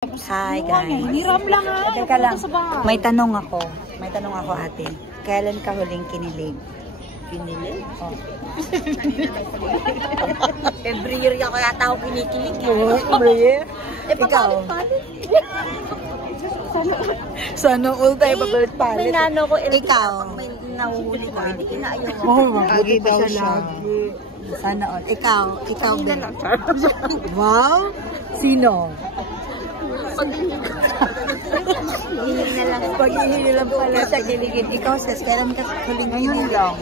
Hi guys. Hiram lang ha. Teka lang. May tanong ako. Ate. Kailan ka huling kinilig? Kinilig? Oh. Every year ka kaya tao kinikilig. Every year? Ikaw? Sana all tayo papalit-palit. May nano ko, Ikaw? may nahuhuli ko, hindi kinaayaw mo. Oh, mabuti pa siya. Sana all. Ikaw, Ben. Wow! Sino? Pag-ihili lang pala sa kiligin. Ikaw, sis, kailan ka huling kinilig? lang.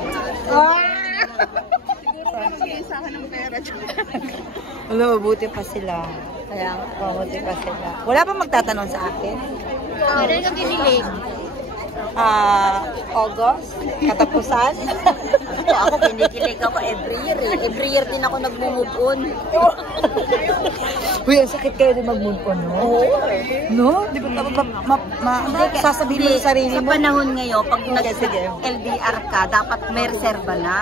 Wala, mabuti pa sila. Kaya, mabuti pa sila. Wala pa magtatanong sa akin? Kailan ka kinilig? August? Katapusan? Ako kinikilig ako every year eh. Every year din ako nag-move on. Uy, ang sakit kayo din mag-move on, no? Oo. No? Di ba sasabihin mo sa sarili Sa mo? panahon ngayon, pag Sige. nag-LDR ka, dapat may reserva na.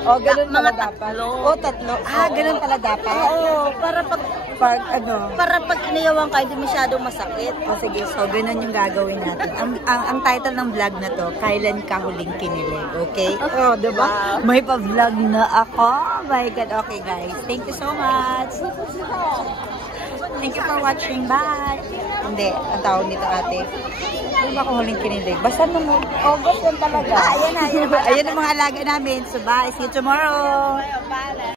Ganun pala Mga dapat. tatlo. Tatlo. Ganun pala dapat. Oo, para pag inayawan ka, hindi masyadong masakit. Sige, so ganun yung gagawin natin. Ang title ng vlog na to, kailan ka huling kinilig, okay? Diba? May pa-vlog na ako. Oh my God. Okay, guys. Thank you so much. Thank you for watching. Bye. Hindi, ang tawag nito, ate. Kailan ba ako huling kinilig? Basta nung August yan talaga. Ayan ang mga alaga namin. So, bye. See you tomorrow.